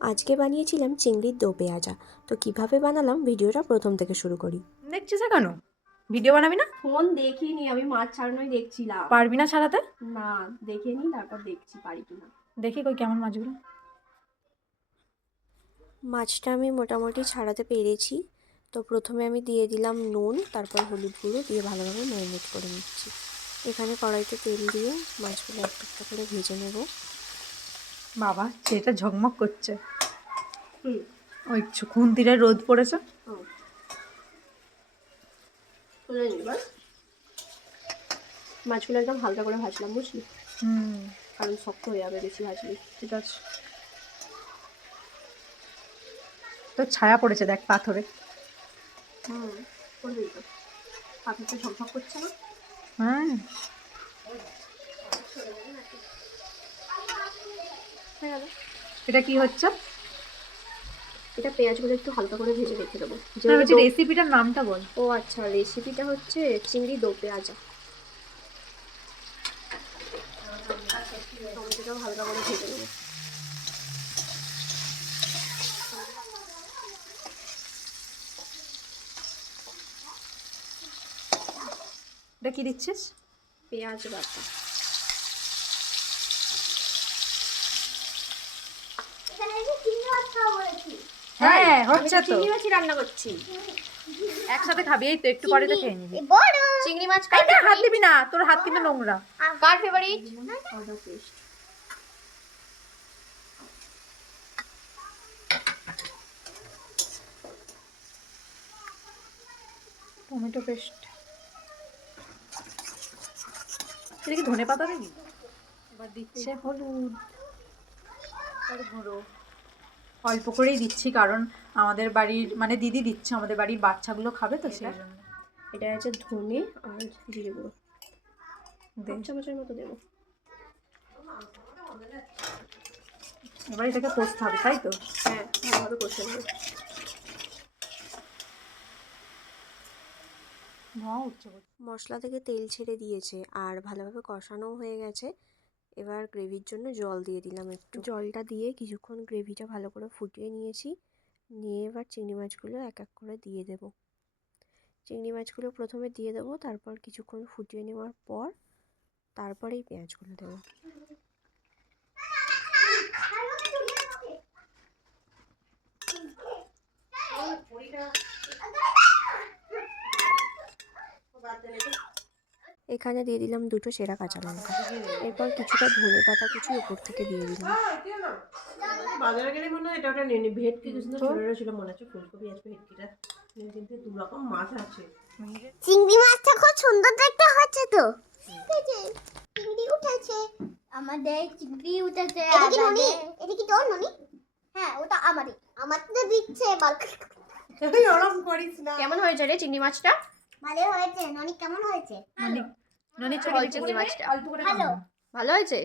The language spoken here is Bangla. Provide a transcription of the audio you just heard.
আজকে বানিয়েছিলাম চিংড়ির দো পেঁয়াজা। তো কিভাবে বানালাম ভিডিওটা প্রথম থেকে শুরু করি। দেখছিস কেন ভিডিও বানাবি না? ফোন দেখিনি, আমি মাছ ছাড়ানোই দেখছিলাম। পারবি না ছাড়াতে? না, দেখে নি তারপর দেখছি পারি কিনা। দেখি কই কেমন মাছগুলো। মাছটা আমি মোটামুটি ছাড়াতে পেরেছি। তো প্রথমে আমি দিয়ে দিলাম নুন, তারপর হলুদ গুঁড়ো দিয়ে ভালোভাবে ম্যারিনেট করে নিচ্ছি। এখানে কড়াইতে তেল দিয়ে মাছগুলো একটা একটা করে ভেজে নেব। বাবা সেটা ঝকমক করছে। ওই খুন্তিরে রোদ পড়েছে। মাছগুলো একদম হালকা করে ভাজলাম, বুঝলি? কারণ শক্ত হয়ে যাবে বেশি ভাজলে। ঠিক আছে, তো ছায়া পড়েছে দেখ পাথরে। করবেই তো, পাথরটা ঝকঝক করছে না? হ্যাঁ, হয়ে গেল। এটা কি হচ্ছে? এটা পেঁয়াজগুলো একটু হালকা করে ভেজে রেখে দেবো। রেসিপিটার নামটা বল। ও আচ্ছা, রেসিপিটা হচ্ছে চিংড়ি দো পেঁয়াজা। টমেটোটাও হালকা করে ভেজে নেবো। এটা কি দিচ্ছিস? পেঁয়াজ বাটা। হ্যাঁ হচ্ছে তো, চিংড়ি মাছ রান্না করছি। একসাথে খাবি? এই তো একটু পরে তো খেয়ে নিবি। চিংড়ি মাছ হাত দিবি না, তোর হাত কিন্তু নোংরা। কার ফেভারিট? আদা পেস্ট। Tomato paste. এটা কি ধনে পাতা দিবি? এবার দিচ্ছে হলুদ আর গুঁড়ো। অল্প করেই দিচ্ছি কারণ আমাদের বাড়ির মানে দিদি দিচ্ছে, আমাদের বাড়ির বাচ্চাগুলো খাবে তো সেই জন্য। এটা আছে ধনে আর জিরে গুঁড়ো, 1 চামচের মতো দেবো। এবার এটাকে কষতে হবে, তাই তো? হ্যাঁ, ভালোভাবে কষে নেবো। মশলা থেকে তেল ছেড়ে দিয়েছে আর ভালোভাবে কষানোও হয়ে গেছে। এবার গ্রেভির জন্য জল দিয়ে দিলাম একটু। জলটা দিয়ে কিছুক্ষণ গ্রেভিটা ভালো করে ফুটিয়ে নিয়েছি। নিয়ে এবার চিংড়ি মাছগুলো এক এক করে দিয়ে দেবো। চিংড়ি মাছগুলো প্রথমে দিয়ে দেবো, তারপর কিছুক্ষণ ফুটিয়ে নেওয়ার পর তারপরেই পেঁয়াজগুলো দেবো। এখানে দিয়ে দিলাম 2টো সেরা কাঁচা লঙ্কা। এরপর কিছুটা ধনে পাতা কুচি উপর থেকে দিয়ে দিলাম। বাজারে গেলে মনে হয় এটা ওটা নিয়ে নি। ভেটকি কিছু ছোট ছিল মনে হচ্ছে, ফুলকপি আছে, ভেটকিটা কিন্তু 2 রকম মাছ আছে। চিংড়ি মাছটা খুব সুন্দর দেখতে হচ্ছে তো। চিংড়ি উঠেছে, আমাদের চিংড়ি উঠেছে। এটা কি ননি? এটা কি তোর ননি? হ্যাঁ, ওটা আমারই। আমার তো দিচ্ছে বল। তুই ওরকম করিস না। কেমন হয়েছে রে চিংড়ি মাছটা? ভালো হয়েছে। ননি কেমন হয়েছে? ননি চিংড়ি মাছটা অল্প করে ভালো। ভালো হয়েছে।